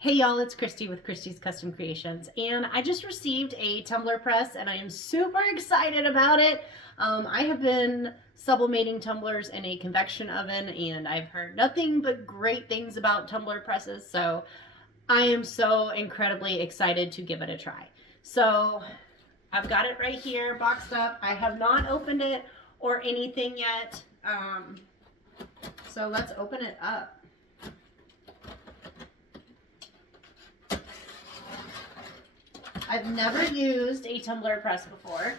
Hey y'all, it's Christy with Christy's Custom Creations, and I just received a tumbler press and I am super excited about it. I have been sublimating tumblers in a convection oven and I've heard nothing but great things about tumbler presses, so I am so incredibly excited to give it a try. So I've got it right here boxed up. I have not opened it or anything yet, so let's open it up. I've never used a tumbler press before.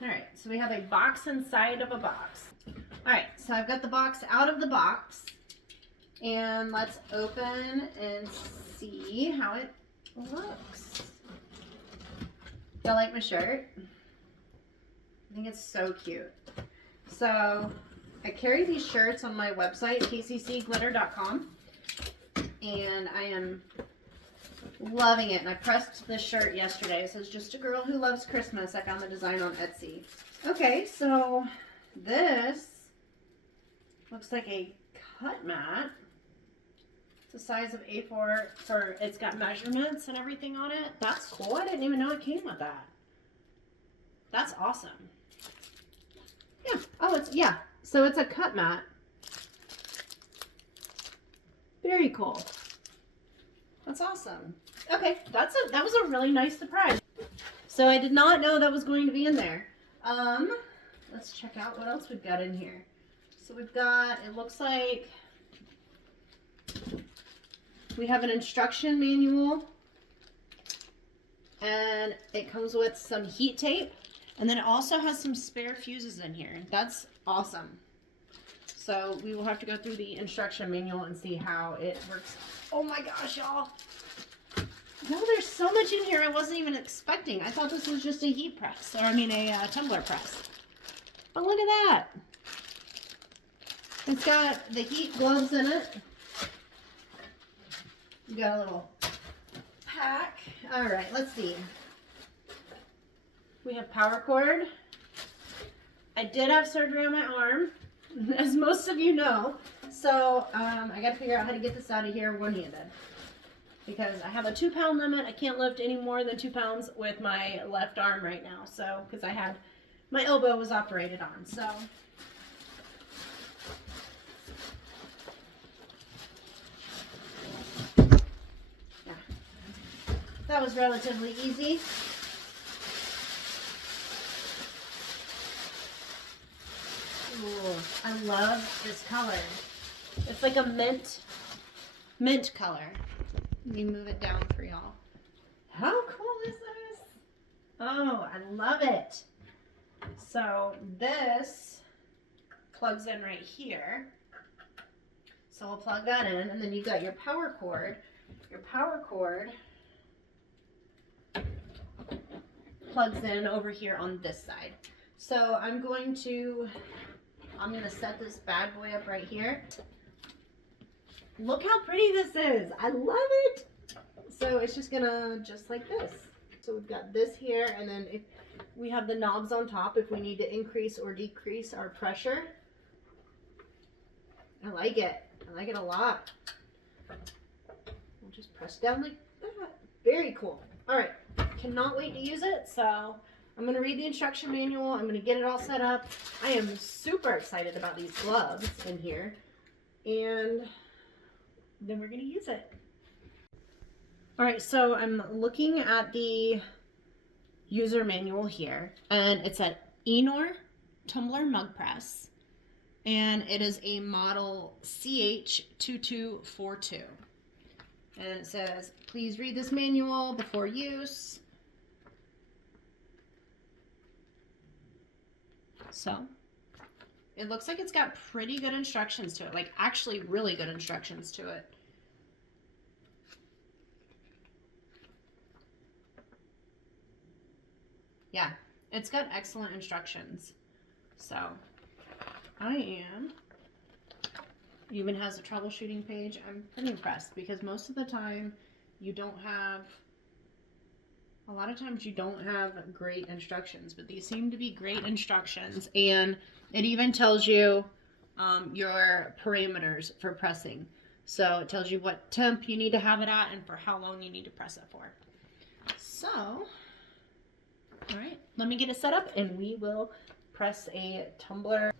Alright, so we have a box inside of a box. Alright, so I've got the box out of the box. And let's open and see how it looks. Y'all like my shirt? I think it's so cute. So, I carry these shirts on my website, kccglitter.com. And I am loving it, and I pressed this shirt yesterday. It says, "Just a girl who loves Christmas." I found the design on Etsy. Okay, so this looks like a cut mat. It's the size of A4 it's got measurements and everything on it. That's cool. I didn't even know it came with that. That's awesome. Yeah. Oh, so it's a cut mat. Very cool. That's awesome. Okay, that was a really nice surprise. So I did not know that was going to be in there. Let's check out what else we've got in here. So we've got, it looks like we have an instruction manual, and it comes with some heat tape, and then it also has some spare fuses in here. That's awesome. So we will have to go through the instruction manual and see how it works. Oh my gosh, y'all. No, there's so much in here I wasn't even expecting. I thought this was just a heat press, or I mean a tumbler press. But look at that. It's got the heat gloves in it. You got a little pack. All right, let's see. We have power cord. I did have surgery on my arm, as most of you know, so I got to figure out how to get this out of here one-handed, because I have a 2-pound limit. I can't lift any more than 2 pounds with my left arm right now, so because my elbow was operated on. So yeah, that was relatively easy. Ooh, I love this color. It's like a mint color. Let me move it down for y'all. How cool is this? Oh, I love it. So this plugs in right here. So we'll plug that in, and then you've got your power cord. Your power cord plugs in over here on this side. So I'm going to set this bad boy up right here. Look how pretty this is. I love it. So it's just like this. So we've got this here, and then if we have the knobs on top if we need to increase or decrease our pressure. I like it. I like it a lot. We'll just press down like that. Very cool. All right. Cannot wait to use it. So I'm going to read the instruction manual. I'm going to get it all set up. I am super excited about these gloves in here. And then we're going to use it. All right, so I'm looking at the user manual here, and it's an EENOUR Tumbler Mug Press, and it is a model CH2242. And it says, "Please read this manual before use." So it looks like it's got pretty good instructions to it, like actually really good instructions to it. Yeah, it's got excellent instructions. So it even has a troubleshooting page. I'm pretty impressed, because most of the time a lot of times you don't have great instructions, but these seem to be great instructions. And it even tells you your parameters for pressing. So it tells you what temp you need to have it at and for how long you need to press it for. So, all right, let me get it set up and we will press a tumbler.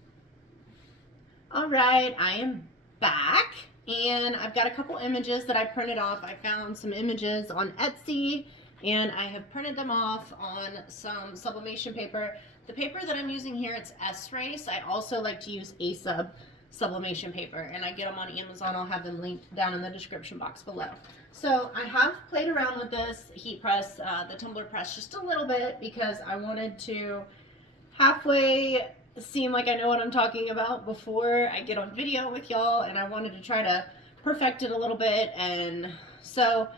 All right, I am back and I've got a couple images that I printed off. I found some images on Etsy and I have printed them off on some sublimation paper. The paper that I'm using here, it's S-Race. I also like to use A-Sub sublimation paper, and I get them on Amazon. I'll have them linked down in the description box below. So I have played around with this heat press, the tumbler press, just a little bit because I wanted to halfway seem like I know what I'm talking about before I get on video with y'all, and I wanted to try to perfect it a little bit. And so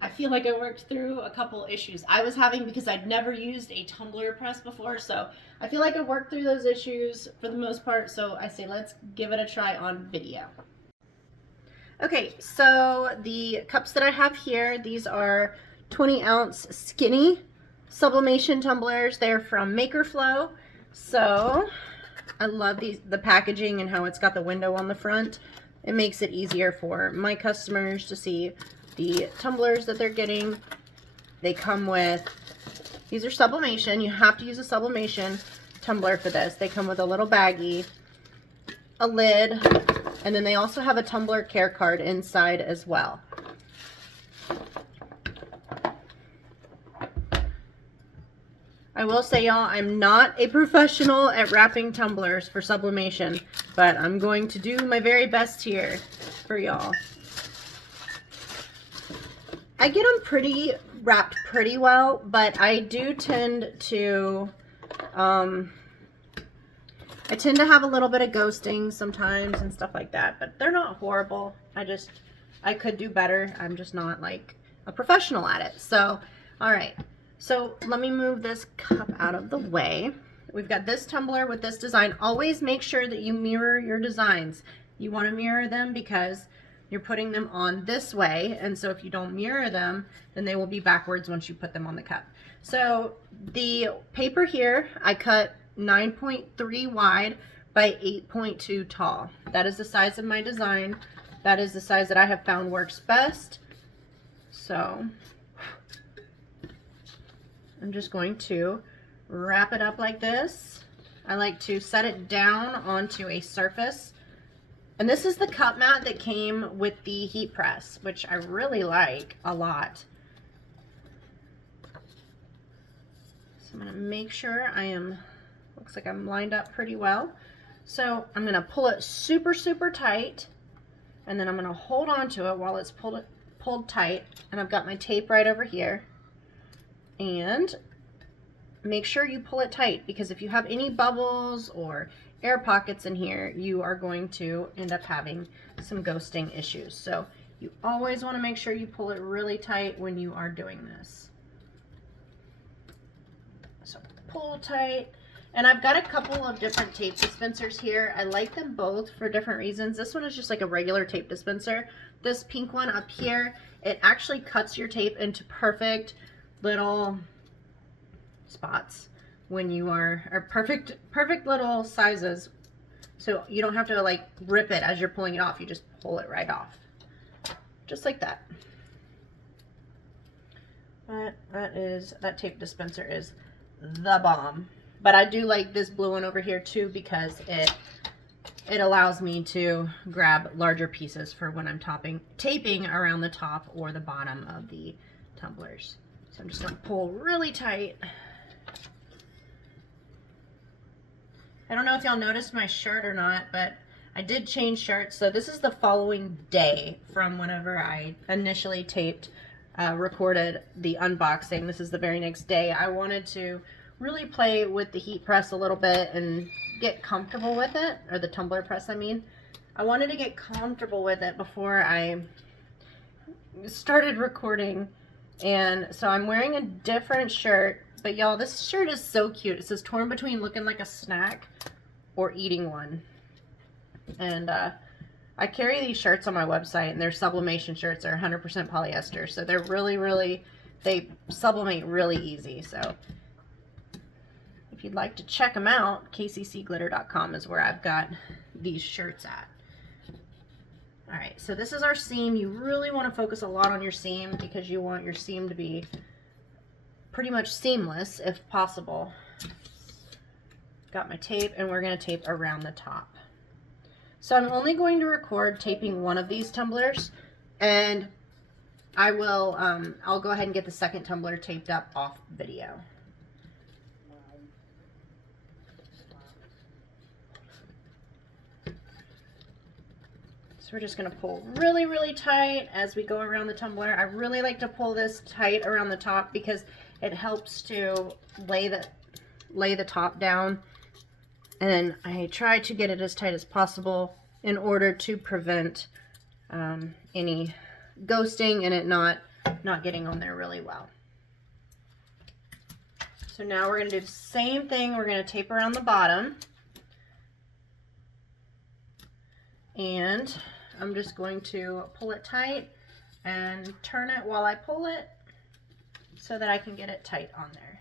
I feel like I worked through a couple issues I was having because I'd never used a tumbler press before. So I feel like I worked through those issues for the most part. So I say let's give it a try on video. Okay, so the cups that I have here, these are 20-ounce skinny sublimation tumblers. They're from Makerflow. So I love the packaging and how it's got the window on the front. It makes it easier for my customers to see the tumblers that they're getting. They come with, these are sublimation. You have to use a sublimation tumbler for this. They come with a little baggie, a lid, and then they also have a tumbler care card inside as well. I will say, y'all, I'm not a professional at wrapping tumblers for sublimation, but I'm going to do my very best here for y'all. I get them wrapped pretty well, but I do tend to, I tend to have a little bit of ghosting sometimes and stuff like that, but they're not horrible. I could do better. I'm just not like a professional at it. So, all right. So let me move this cup out of the way. We've got this tumbler with this design. Always make sure that you mirror your designs. You want to mirror them because you're putting them on this way, and so if you don't mirror them, then they will be backwards once you put them on the cup. So the paper here, I cut 9.3 wide by 8.2 tall. That is the size of my design. That is the size that I have found works best. So I'm just going to wrap it up like this. I like to set it down onto a surface. And this is the cup mat that came with the heat press, which I really like a lot. So I'm going to make sure looks like I'm lined up pretty well. So I'm going to pull it super, super tight, and then I'm going to hold on to it while it's pulled tight. And I've got my tape right over here. And make sure you pull it tight, because if you have any bubbles or air pockets in here, you are going to end up having some ghosting issues. So you always want to make sure you pull it really tight when you are doing this. So pull tight. And I've got a couple of different tape dispensers here. I like them both for different reasons. This one is just like a regular tape dispenser. This pink one up here, it actually cuts your tape into perfect little spots when you are perfect little sizes, so you don't have to like rip it as you're pulling it off. You just pull it right off, just like that. But that tape dispenser is the bomb. But I do like this blue one over here too, because it allows me to grab larger pieces for when I'm taping around the top or the bottom of the tumblers. So I'm just going to pull really tight. I don't know if y'all noticed my shirt or not, but I did change shirts. So this is the following day from whenever I initially recorded the unboxing. This is the very next day. I wanted to really play with the heat press a little bit and get comfortable with it, or the tumbler press, I mean. I wanted to get comfortable with it before I started recording. And so I'm wearing a different shirt, but y'all, this shirt is so cute. It says torn between looking like a snack or eating one. And I carry these shirts on my website, and they're sublimation shirts. They're 100% polyester, so they're really, they sublimate really easy. So if you'd like to check them out, kccglitter.com is where I've got these shirts at. All right, so this is our seam. You really want to focus a lot on your seam because you want your seam to be pretty much seamless if possible. Got my tape, and we're going to tape around the top. So I'm only going to record taping one of these tumblers, and I'll go ahead and get the second tumbler taped up off video. We're just going to pull really, really tight as we go around the tumbler. I really like to pull this tight around the top because it helps to lay the top down. And I try to get it as tight as possible in order to prevent any ghosting and it not getting on there really well. So now we're going to do the same thing. We're going to tape around the bottom. And I'm just going to pull it tight and turn it while I pull it so that I can get it tight on there.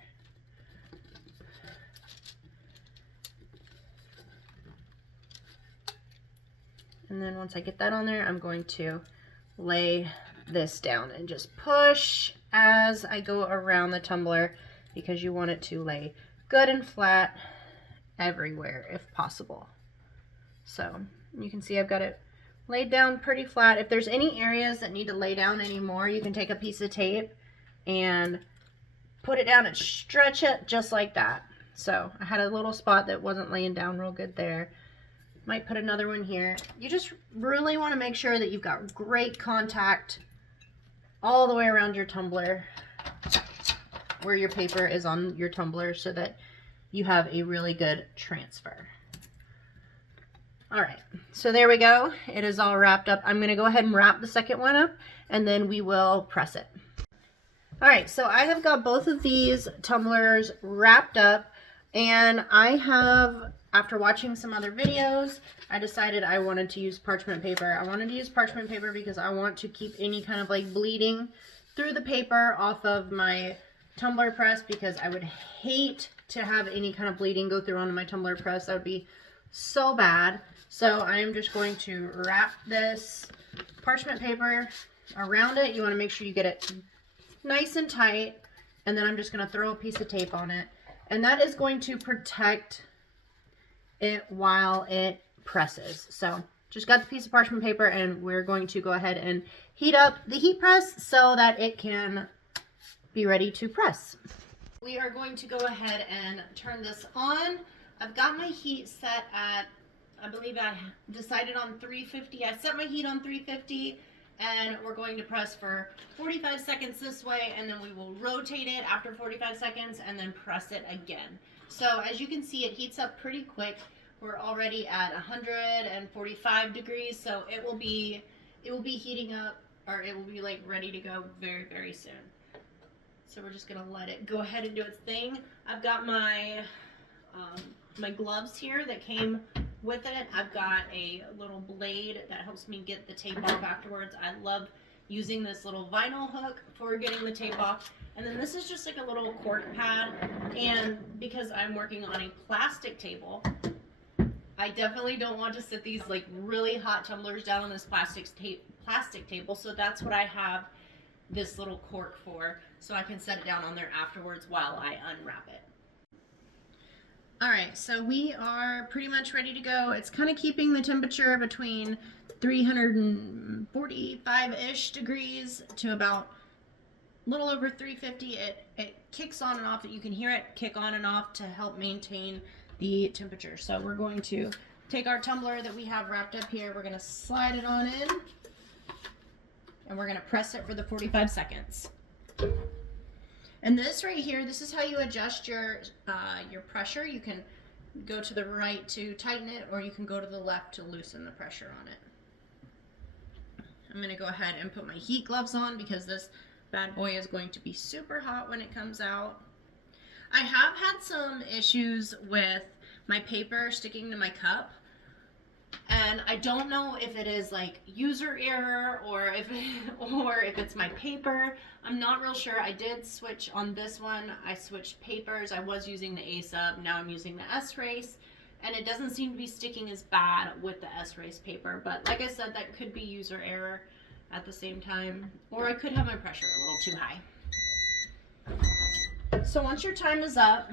And then once I get that on there, I'm going to lay this down and just push as I go around the tumbler because you want it to lay good and flat everywhere if possible. So you can see I've got it laid down pretty flat. If there's any areas that need to lay down anymore, you can take a piece of tape and put it down and stretch it just like that. So I had a little spot that wasn't laying down real good there. Might put another one here. You just really want to make sure that you've got great contact all the way around your tumbler where your paper is on your tumbler so that you have a really good transfer. All right, so there we go. It is all wrapped up. I'm gonna go ahead and wrap the second one up and then we will press it. All right, so I have got both of these tumblers wrapped up, and I have, after watching some other videos, I decided I wanted to use parchment paper. I wanted to use parchment paper because I want to keep any kind of like bleeding through the paper off of my tumbler press because I would hate to have any kind of bleeding go through onto my tumbler press. That would be so bad. So I'm just going to wrap this parchment paper around it. You want to make sure you get it nice and tight, and then I'm just going to throw a piece of tape on it, and that is going to protect it while it presses. So just got the piece of parchment paper, and we're going to go ahead and heat up the heat press so that it can be ready to press. We are going to go ahead and turn this on. I've got my heat set at, I believe I decided on 350. I set my heat on 350, and we're going to press for 45 seconds this way, and then we will rotate it after 45 seconds and then press it again. So as you can see, it heats up pretty quick. We're already at 145 degrees, so it will be heating up, or it will be like ready to go very, very soon. So we're just gonna let it go ahead and do its thing. I've got my my gloves here that came with it. I've got a little blade that helps me get the tape off afterwards. I love using this little vinyl hook for getting the tape off. And then this is just like a little cork pad. And because I'm working on a plastic table, I definitely don't want to sit these like really hot tumblers down on this plastic table. So that's what I have this little cork for, so I can set it down on there afterwards while I unwrap it. All right, so we are pretty much ready to go. It's kind of keeping the temperature between 345-ish degrees to about a little over 350. It kicks on and off. You can hear it kick on and off to help maintain the temperature. So we're going to take our tumbler that we have wrapped up here. We're going to slide it on in, and we're going to press it for the 45 seconds. And this right here, this is how you adjust your pressure. You can go to the right to tighten it, or you can go to the left to loosen the pressure on it. I'm going to go ahead and put my heat gloves on because this bad boy is going to be super hot when it comes out. I have had some issues with my paper sticking to my cup, and I don't know if it is like user error or if it's my paper. I'm not real sure. I did switch on this one. I switched papers. I was using the A-Sub. Now I'm using the S-Race. and it doesn't seem to be sticking as bad with the S-race paper. But like I said, that could be user error at the same time, or I could have my pressure a little too high. So once your time is up,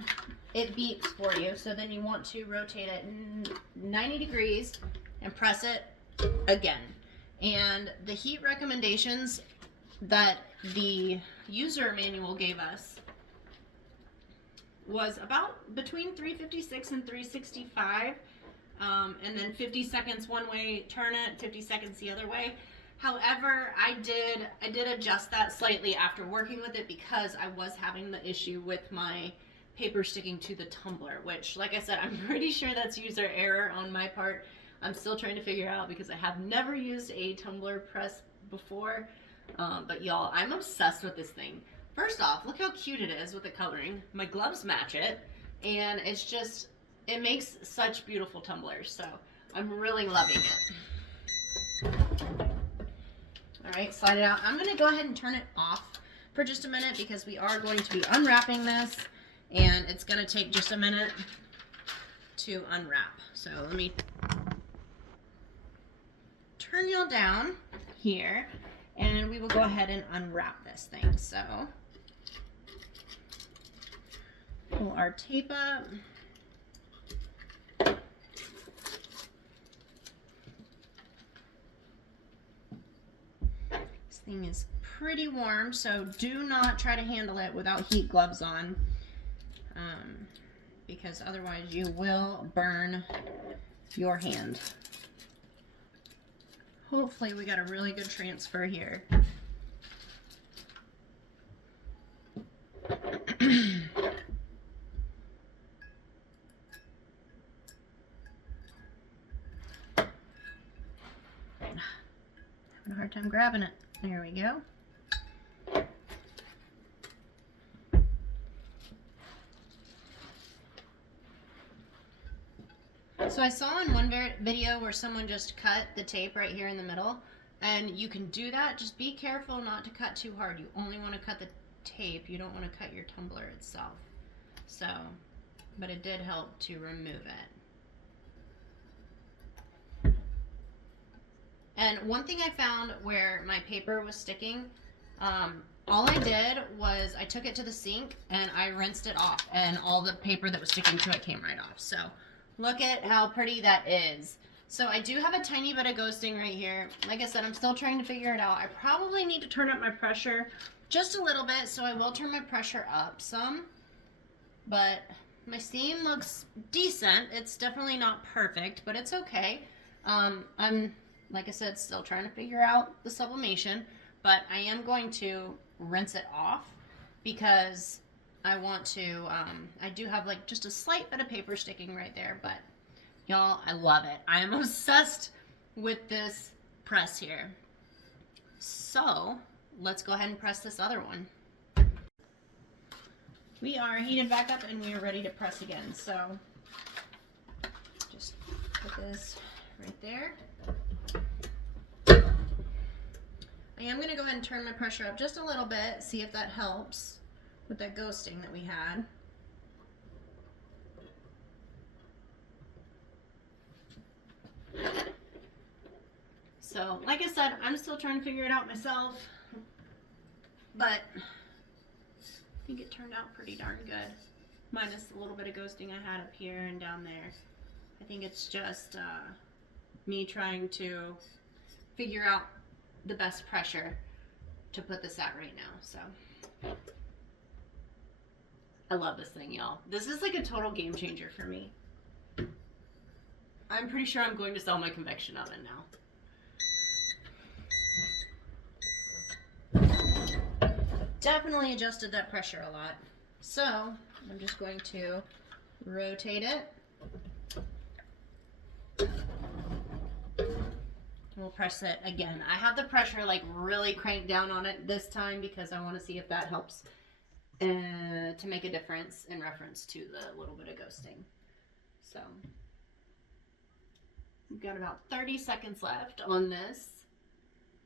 it beeps for you. So then you want to rotate it 90 degrees and press it again. And the heat recommendations that the user manual gave us was about between 356 and 365, and then 50 seconds one way, turn it, 50 seconds the other way. However, I did adjust that slightly after working with it because I was having the issue with my paper sticking to the tumbler, which, like I said, I'm pretty sure that's user error on my part. I'm still trying to figure out because I have never used a tumbler press before. But y'all, I'm obsessed with this thing. First off, look how cute it is with the coloring. My gloves match it, and it's just, it makes such beautiful tumblers. So I'm really loving it. All right, slide it out. I'm gonna go ahead and turn it off for just a minute because we are going to be unwrapping this, and it's gonna take just a minute to unwrap. So let me turn y'all down here, and we will go ahead and unwrap this thing. So pull our tape up. This thing is pretty warm, so do not try to handle it without heat gloves on, because otherwise you will burn your hand. Hopefully we got a really good transfer here. Having a hard time grabbing it. There we go. So I saw in one video where someone just cut the tape right here in the middle, and you can do that. Just be careful not to cut too hard. You only want to cut the tape. You don't want to cut your tumbler itself. So, but it did help to remove it. And one thing I found where my paper was sticking, all I did was I took it to the sink and I rinsed it off, and all the paper that was sticking to it came right off. So look at how pretty that is. So I do have a tiny bit of ghosting right here. Like I said, I'm still trying to figure it out. I probably need to turn up my pressure just a little bit, so I will turn my pressure up some. But my steam looks decent. It's definitely not perfect, but it's okay. I'm, like I said, still trying to figure out the sublimation, but I am going to rinse it off because I want to, I do have like just a slight bit of paper sticking right there, but y'all, I love it. I am obsessed with this press here. So let's go ahead and press this other one. We are heated back up and we are ready to press again. So just put this right there. I am going to go ahead and turn my pressure up just a little bit, see if that helps with that ghosting that we had. So, like I said, I'm still trying to figure it out myself, but I think it turned out pretty darn good, minus a little bit of ghosting I had up here and down there. I think it's just me trying to figure out the best pressure to put this at right now. So I love this thing, y'all. This is like a total game changer for me. I'm pretty sure I'm going to sell my convection oven now. Definitely adjusted that pressure a lot. So I'm just going to rotate it. We'll press it again. I have the pressure like really cranked down on it this time because I want to see if that helps to make a difference in reference to the little bit of ghosting. So we've got about 30 seconds left on this.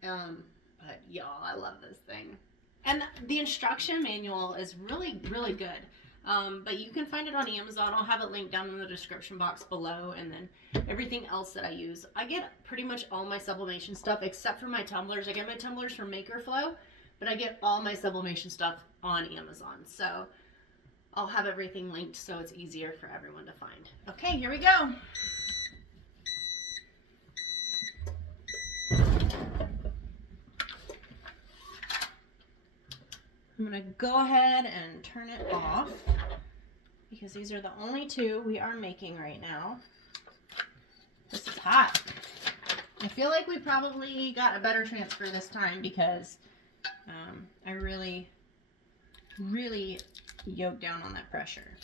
But y'all, I love this thing. And the instruction manual is really, really good. But you can find it on Amazon. I'll have it linked down in the description box below, and then everything else that I use. I get pretty much all my sublimation stuff except for my tumblers. I get my tumblers from Makerflow, but I get all my sublimation stuff on Amazon. So I'll have everything linked so it's easier for everyone to find. Okay, here we go. I'm gonna go ahead and turn it off because these are the only two we are making right now. This is hot. I feel like we probably got a better transfer this time because I really yoked down on that pressure.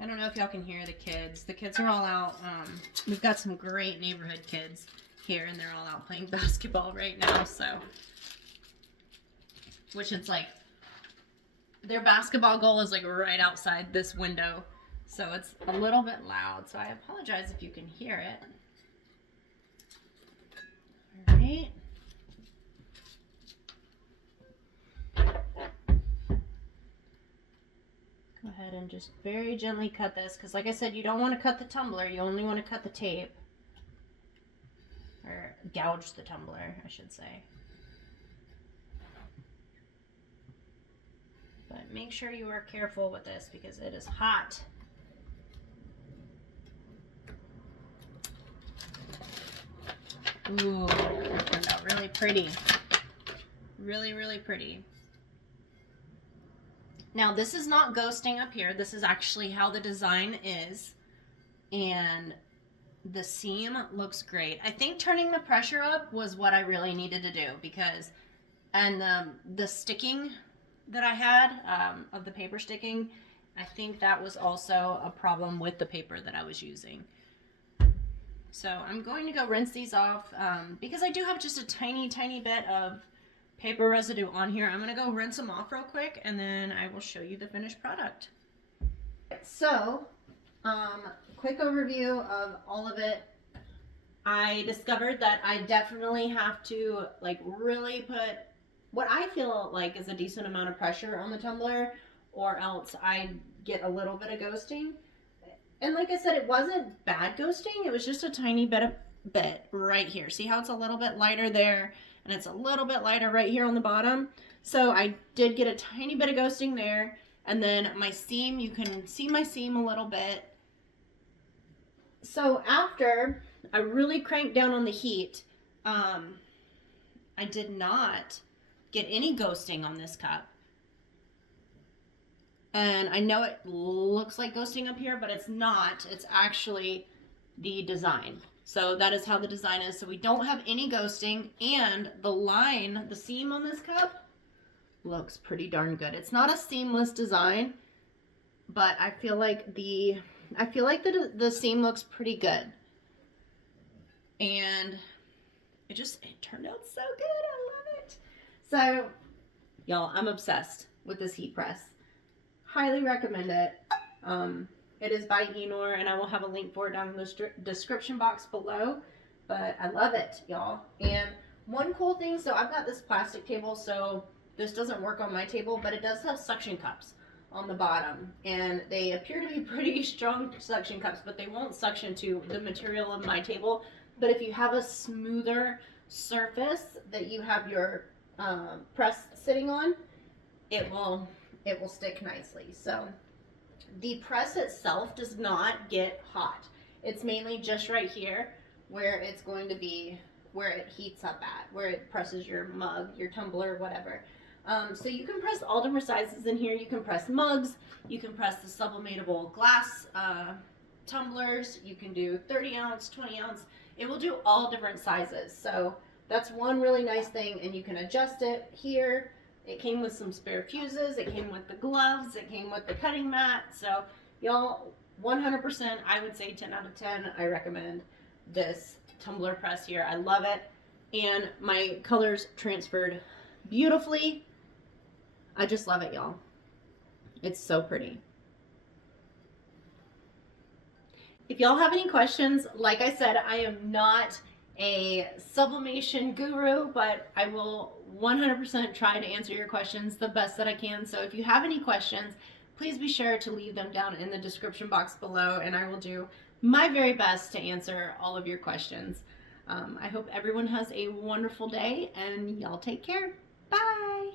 I don't know if y'all can hear the kids. The kids are all out. We've got some great neighborhood kids here, and they're all out playing basketball right now, so. Which it's like, their basketball goal is like right outside this window, so it's a little bit loud, so I apologize if you can hear it. All right. Go ahead and just very gently cut this, because like I said, you don't want to cut the tumbler, you only want to cut the tape. Or gouge the tumbler, I should say. But make sure you are careful with this because it is hot. Ooh, that turned out really pretty. Really pretty. Now this is not ghosting up here. This is actually how the design is. And the seam looks great. I think turning the pressure up was what I really needed to do because, and the sticking that I had of the paper sticking, I think that was also a problem with the paper that I was using. So I'm going to go rinse these off because I do have just a tiny bit of paper residue on here. I'm gonna go rinse them off real quick and then I will show you the finished product. So, quick overview of all of it. I discovered that I definitely have to like really put what I feel like is a decent amount of pressure on the tumbler, or else I get a little bit of ghosting. And like I said, it wasn't bad ghosting, it was just a tiny bit right here. See how it's a little bit lighter there? And it's a little bit lighter right here on the bottom. So I did get a tiny bit of ghosting there. And then my seam, you can see my seam a little bit. So after I really cranked down on the heat, I did not get any ghosting on this cup. And I know it looks like ghosting up here, but it's not. It's actually the design. So that is how the design is. So we don't have any ghosting, and the line, the seam on this cup looks pretty darn good. It's not a seamless design, but I feel like the seam looks pretty good. And it turned out so good. I love it. So y'all, I'm obsessed with this heat press. Highly recommend it. It is by EENOUR, and I will have a link for it down in the description box below. But I love it, y'all. And one cool thing, so I've got this plastic table, so this doesn't work on my table, but it does have suction cups on the bottom. And they appear to be pretty strong suction cups, but they won't suction to the material of my table. But if you have a smoother surface that you have your press sitting on, it will stick nicely. So the press itself does not get hot. It's mainly just right here where it's going to be, where it heats up at, where it presses your mug, your tumbler, whatever. So you can press all different sizes in here. You can press mugs, you can press the sublimatable glass tumblers, you can do 30 ounce, 20 ounce. It will do all different sizes. So that's one really nice thing, and you can adjust it here. It came with some spare fuses, it came with the gloves, it came with the cutting mat. So y'all, 100%, I would say 10 out of 10, I recommend this tumbler press here. I love it. And my colors transferred beautifully. I just love it, y'all. It's so pretty. If y'all have any questions, like I said, I am not a sublimation guru, but I will 100% try to answer your questions the best that I can. So if you have any questions, please be sure to leave them down in the description box below, and I will do my very best to answer all of your questions. I hope everyone has a wonderful day, and y'all take care. Bye.